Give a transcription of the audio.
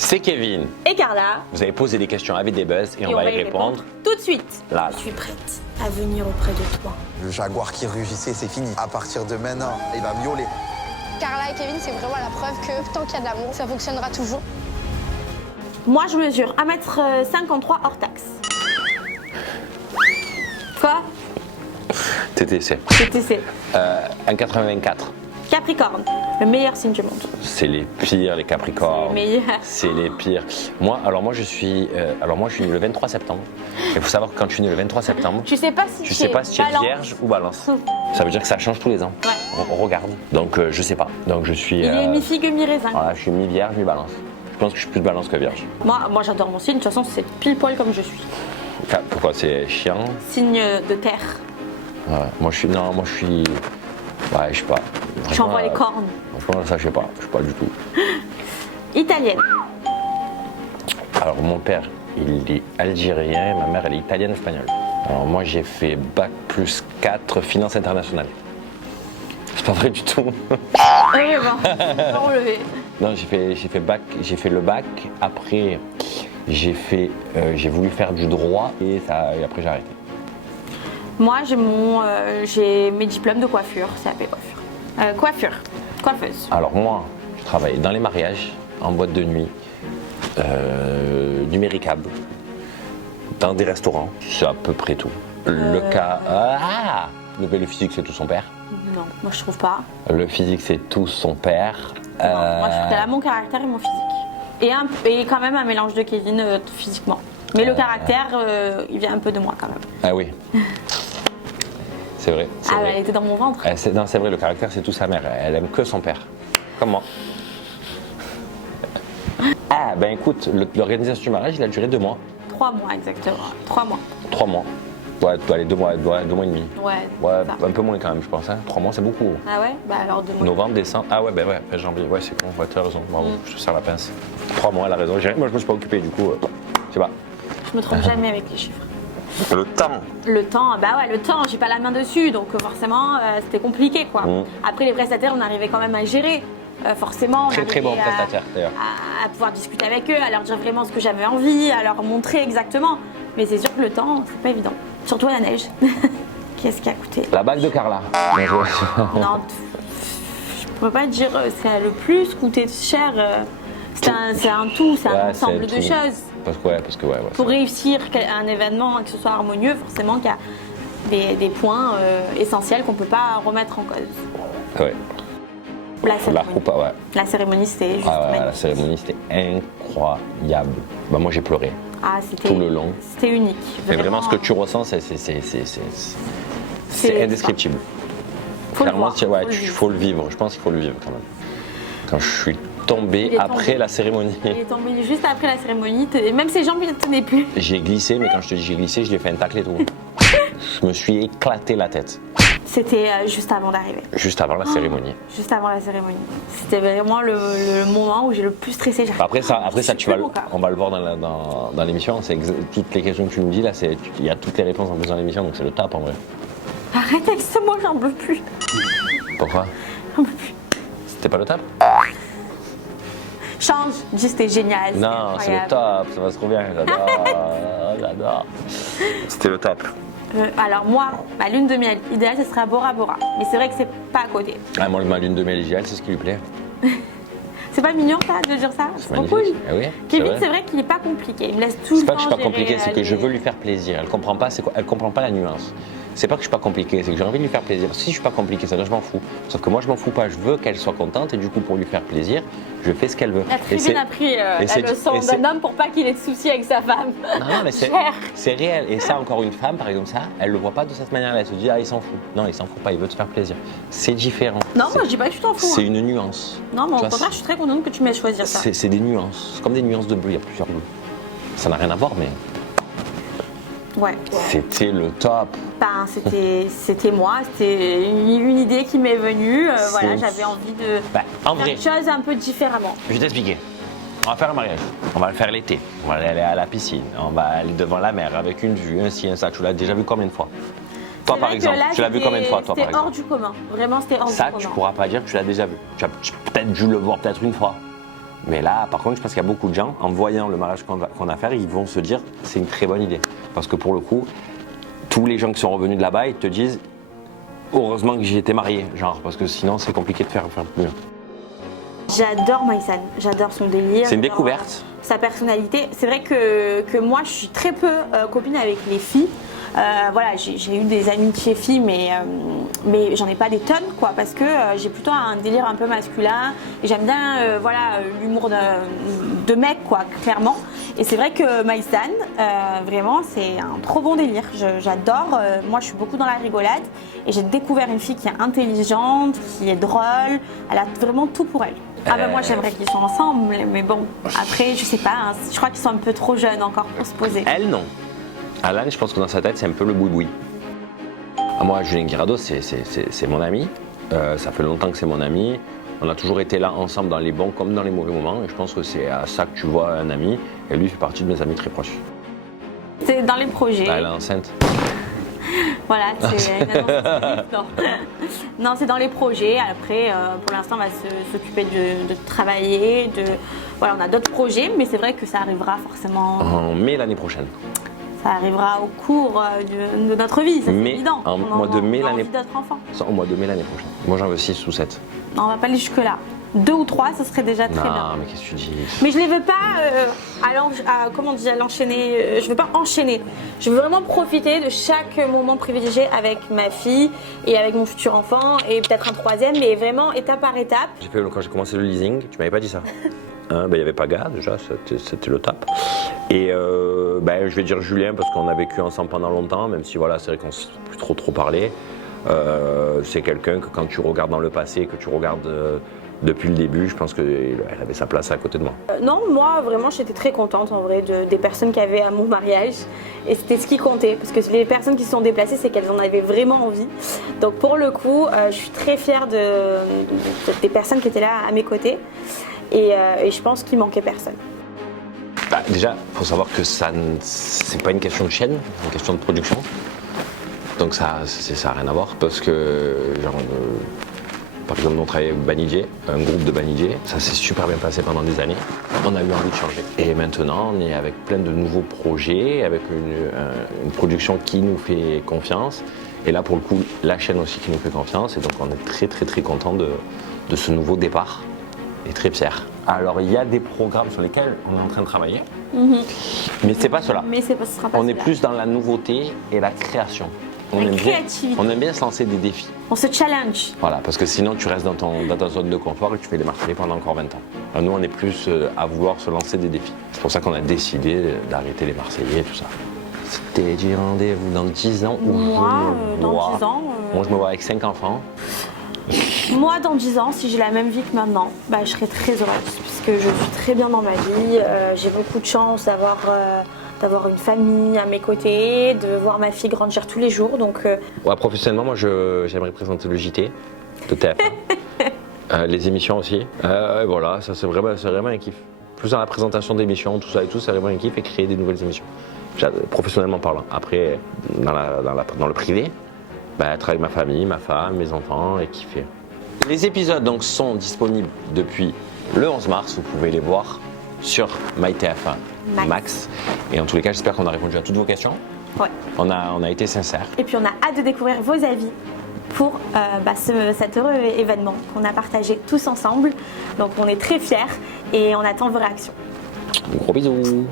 C'est Kevin. Et Carla. Vous avez posé des questions avec des buzz et on va y répondre tout de suite. là. Je suis prête à venir auprès de toi. Le jaguar qui rugissait, c'est fini. À partir de maintenant, il va miauler. Carla et Kevin, c'est vraiment la preuve que tant qu'il y a de l'amour, ça fonctionnera toujours. Moi, je mesure 1m53 hors taxe. Quoi? TTC. TTC. 1,84. Capricorne, le meilleur signe du monde. C'est les pires, les Capricornes. C'est les meilleurs. C'est les pires. Moi, je suis né le 23 septembre. Il faut savoir que quand tu es né le 23 septembre, Tu sais pas si tu sais pas si tu es balance. vierge ou balance. Ça veut dire que ça change tous les ans. Ouais. On regarde. Donc, je sais pas. Donc, je suis. Il est mi-figue, mi-raisin. Voilà, je suis mi-vierge, mi-balance. Je pense que je suis plus balance que vierge. Moi j'adore mon signe. De toute façon, c'est pile poil comme je suis. Pourquoi? C'est chiant? Signe de terre. Ouais. Moi, je suis. Ouais, je sais pas. J'envoie les cornes. Franchement, ça, je sais pas. Je sais pas du tout. Italienne. Alors, mon père, il est algérien. Ma mère, elle est italienne espagnole. Alors, moi, j'ai fait bac plus 4 finance internationale. C'est pas vrai du tout. Oui, bon. Relevé. Non, j'ai fait le bac. Après, j'ai voulu faire du droit et après, j'ai arrêté. Moi, j'ai mes diplômes de coiffure. C'est appelé coiffure. Coiffeuse. Alors, moi, je travaille dans les mariages, en boîte de nuit, numéricable, dans des restaurants. C'est à peu près tout. Le cas. Le physique, c'est tout son père. Non, moi je trouve pas. Le physique, c'est tout son père. Non, moi je trouve qu'elle a mon caractère et mon physique. Et quand même un mélange de Kevin physiquement. Mais le caractère, il vient un peu de moi quand même. Ah oui. C'est vrai. C'est vrai. Elle était dans mon ventre. Non, c'est vrai, le caractère, c'est tout sa mère. Elle aime que son père. Comme moi. Ben écoute, l'organisation du mariage, il a duré 2 mois. 3 mois exactement. 3 mois. 3 mois. Ouais, allez, 2 mois et demi. Ouais. Ouais, ça. un peu moins quand même, je pense. 3 mois, c'est beaucoup. Ah ouais? Bah alors 2 mois. Novembre, décembre. Ah ouais, janvier. Ouais, c'est con. Ouais, tu as raison. Bravo, je te sers la pince. 3 mois, elle a raison. Moi, je me suis pas occupé, du coup. Je sais pas. Je me trompe jamais avec les chiffres. Le temps. Le temps, le temps, j'ai pas la main dessus, donc forcément, c'était compliqué quoi. Après, les prestataires, on arrivait quand même à gérer. Forcément, on Très bon arrivait prestataire, d'ailleurs. à pouvoir discuter avec eux, à leur dire vraiment ce que j'avais envie, à leur montrer exactement. Mais c'est sûr que le temps, c'est pas évident. Surtout à la neige. Qu'est-ce qui a coûté? La bague de Carla. Non, je peux pas dire ça a le plus coûté cher. C'est un tout, c'est un ensemble de choses. Parce que ouais. Pour réussir un événement, que ce soit harmonieux, forcément qu'il y a des points essentiels qu'on peut pas remettre en cause. Ouais. La cérémonie. Ouais. La cérémonie, c'était juste La magnifique. cérémonie, c'était incroyable. Bah, moi, j'ai pleuré C'était tout le long. C'était unique. Et vraiment, ce que tu ressens, c'est indescriptible. Clairement, il faut le vivre. Je pense qu'il faut le vivre quand même. Quand je suis tombé après la cérémonie. Il est tombé juste après la cérémonie. Même ses jambes, il ne tenaient plus. J'ai glissé, mais quand je te dis j'ai glissé, je lui ai fait un tacle et tout. Je me suis éclaté la tête. C'était juste avant d'arriver. Juste avant la cérémonie. Juste avant la cérémonie. C'était vraiment le moment où j'ai le plus stressé. Après ça, on va le voir dans l'émission. Toutes les questions que tu nous dis là, il y a toutes les réponses en plus dans l'émission, donc c'est le top en vrai. Arrête avec ce mot, j'en peux plus. Pourquoi? J'en peux plus. C'était pas le top? Change, dis c'était génial. Non, c'est le top, ça va trop bien, j'adore. C'était le top. Alors moi, ma lune de miel idéale, ce serait à Bora Bora. Mais c'est vrai que c'est pas à côté. Moi, ma lune de miel idéale, c'est ce qui lui plaît. C'est pas mignon ça, de dire ça? C'est trop cool. Ah oui, Kevin, c'est vrai qu'il est pas compliqué. Il me laisse tout le temps. C'est pas que je suis pas compliqué, c'est que je veux lui faire plaisir. Elle comprend pas, elle comprend pas la nuance. C'est pas que je suis pas compliqué, c'est que j'ai envie de lui faire plaisir. Si je suis pas compliqué, ça, je m'en fous. Sauf que moi, je m'en fous pas. Je veux qu'elle soit contente et du coup, pour lui faire plaisir, je fais ce qu'elle veut. La tribune a pris la leçon d'un homme pour pas qu'il ait de soucis avec sa femme. Non, mais c'est réel. Et ça, encore une femme, par exemple, ça, elle le voit pas de cette manière-là. Elle se dit, il s'en fout. Non, il s'en fout pas, il veut te faire plaisir. C'est différent. Non, moi, je dis pas que tu t'en fous. C'est une nuance. Non, mais au contraire, je suis très contente que tu m'aies choisi ça. C'est des nuances. C'est comme des nuances de bleu, il y a plusieurs bleus. Ça n'a rien à voir, mais. Ouais. C'était le top. Ben, c'était moi, c'était une idée qui m'est venue. Voilà, j'avais envie de en faire vrai, les choses un peu différemment. je vais t'expliquer. On va faire un mariage. On va le faire l'été. On va aller à la piscine. On va aller devant la mer avec une vue, un ci, un ça. Tu l'as déjà vu combien de fois? Toi, par exemple, tu l'as vu combien de fois, toi, par C'était hors exemple? du commun. Vraiment, c'était hors du commun. Ça, tu pourras pas dire que tu l'as déjà vu. Tu as peut-être dû le voir peut-être une fois. Mais là, par contre, je pense qu'il y a beaucoup de gens, en voyant le mariage qu'on a faire, ils vont se dire c'est une très bonne idée. Parce que pour le coup, tous les gens qui sont revenus de là-bas, ils te disent heureusement que j'y étais marié, genre, parce que sinon c'est compliqué de faire mieux. J'adore Maïsan, j'adore son délire. C'est une j'adore, découverte. Sa personnalité. C'est vrai que moi, je suis très peu copine avec les filles. Voilà, j'ai eu des amitiés filles, mais j'en ai pas des tonnes, quoi, parce que j'ai plutôt un délire un peu masculin. Et j'aime bien, voilà, l'humour de mec, quoi, clairement. Et c'est vrai que Maïsan, vraiment, c'est un trop bon délire. J'adore. Moi, je suis beaucoup dans la rigolade. Et j'ai découvert une fille qui est intelligente, qui est drôle. Elle a vraiment tout pour elle. Ah ben moi, j'aimerais qu'ils soient ensemble, mais bon, après, je sais pas. Hein, je crois qu'ils sont un peu trop jeunes encore pour se poser. Elle, non. Alan, je pense que dans sa tête, c'est un peu le boui-boui. Moi, Julien Guirado, c'est mon ami. Ça fait longtemps que c'est mon ami. On a toujours été là ensemble dans les bons comme dans les mauvais moments. Et je pense que c'est à ça que tu vois un ami. Et lui fait partie de mes amis très proches. C'est dans les projets. Ah, elle est enceinte. Voilà, c'est une annonce. Non, non, c'est dans les projets. Après, pour l'instant, on va s'occuper de travailler. Voilà, on a d'autres projets, mais c'est vrai que ça arrivera forcément. En mai l'année prochaine. Ça arrivera au cours de notre vie, ça c'est évident. En mois de mai l'année d'autres enfants. Au mois de mai l'année prochaine. Moi, j'en veux 6 ou 7. Non, on va pas aller jusque-là. 2 ou 3, ce serait déjà très Non, bien. mais qu'est-ce que tu dis? Mais je les veux pas à l'enchaîner. Je veux pas enchaîner. Je veux vraiment profiter de chaque moment privilégié avec ma fille et avec mon futur enfant et peut-être un troisième, mais vraiment étape par étape. Quand j'ai commencé le leasing, tu m'avais pas dit ça. Il n'y avait pas Paga, déjà, c'était le top. Et je vais dire Julien parce qu'on a vécu ensemble pendant longtemps, même si voilà, c'est vrai qu'on ne s'est plus trop parlé. C'est quelqu'un que quand tu regardes dans le passé, que tu regardes depuis le début, je pense qu'elle avait sa place à côté de moi. Non, moi vraiment j'étais très contente en vrai des personnes qui avaient à mon mariage et c'était ce qui comptait parce que les personnes qui se sont déplacées c'est qu'elles en avaient vraiment envie. Donc pour le coup, je suis très fière des personnes qui étaient là à mes côtés et je pense qu'il manquait personne. Déjà, il faut savoir que c'est pas une question de chaîne, c'est une question de production. Donc ça n'a rien à voir parce que par exemple, on travaillait avec Banijé, un groupe de Banijé. Ça s'est super bien passé pendant des années. On a eu envie de changer. Et maintenant, on est avec plein de nouveaux projets, avec une production qui nous fait confiance. Et là, pour le coup, la chaîne aussi qui nous fait confiance. Et donc, on est très, très, très content de ce nouveau départ. Et très fiers. Alors, il y a des programmes sur lesquels on est en train de travailler. Mais c'est pas cela. Mais ce sera pas on est cela. plus dans la nouveauté et la création. On aime bien se lancer des défis. On se challenge. Voilà, parce que sinon tu restes dans ta zone de confort et tu fais les Marseillais pendant encore 20 ans. Alors nous, on est plus à vouloir se lancer des défis. C'est pour ça qu'on a décidé d'arrêter les Marseillais et tout ça. C'était du rendez-vous dans 10 ans ou Moi, dans 10 ans. Moi, je me vois avec 5 enfants. Moi, dans 10 ans, si j'ai la même vie que maintenant, je serai très heureuse puisque je suis très bien dans ma vie. J'ai beaucoup de chance d'avoir une famille à mes côtés, de voir ma fille grandir tous les jours. Donc, Ouais, professionnellement, moi, j'aimerais présenter le JT de TF1. Les émissions aussi. Voilà, ça c'est vraiment un kiff. Plus dans la présentation d'émissions, tout ça et tout, c'est vraiment un kiff et créer des nouvelles émissions. Professionnellement parlant. Après, dans le privé, être avec ma famille, ma femme, mes enfants et kiffer. Les épisodes donc sont disponibles depuis le 11 mars. Vous pouvez les voir sur MyTF1 Max. Et en tous les cas, j'espère qu'on a répondu à toutes vos questions. ouais. On a été sincères. Et puis, on a hâte de découvrir vos avis pour cet heureux événement qu'on a partagé tous ensemble. Donc, on est très fiers et on attend vos réactions. Gros bisous.